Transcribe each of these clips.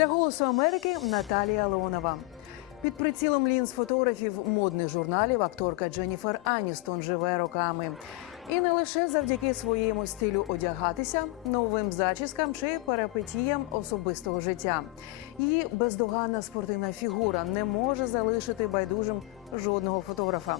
Для голосу Америки Наталія Леонова. Під прицілом лінз фотографів модних журналів акторка Дженніфер Аністон живе роками. І не лише завдяки своєму стилю одягатися, новим зачіскам чи перипетіям особистого життя. Її бездоганна спортивна фігура не може залишити байдужим жодного фотографа.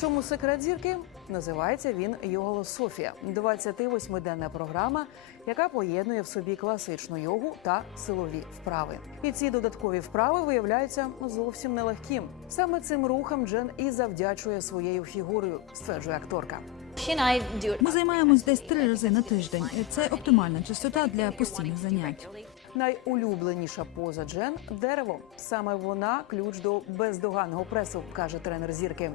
Чому секрет зірки? Називається він його Софія, 28-денна програма, яка поєднує в собі класичну йогу та силові вправи. І ці додаткові вправи виявляються зовсім нелегким. Саме цим рухам Джен і завдячує своєю фігурою, стверджує акторка. Ми займаємось десь три рази на тиждень. Це оптимальна частота для постійних занять. Найулюбленіша поза Джен дерево. Саме вона ключ до бездоганного пресу, каже тренер зірки.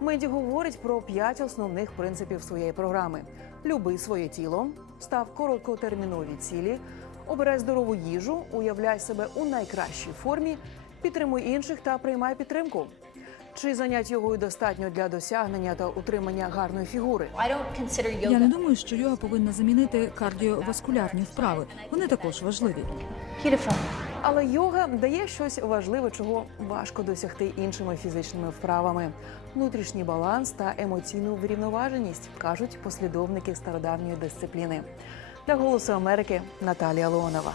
Меді говорить про п'ять основних принципів своєї програми: люби своє тіло, став короткотермінові цілі, обирай здорову їжу, уявляй себе у найкращій формі, підтримуй інших та приймай підтримку. Чи занять йогою достатньо для досягнення та утримання гарної фігури? Я не думаю, що йога повинна замінити кардіоваскулярні вправи. Вони також важливі. Але йога дає щось важливе, чого важко досягти іншими фізичними вправами: внутрішній баланс та емоційну врівноваженість, кажуть послідовники стародавньої дисципліни. Для голосу Америки Наталія Леонова.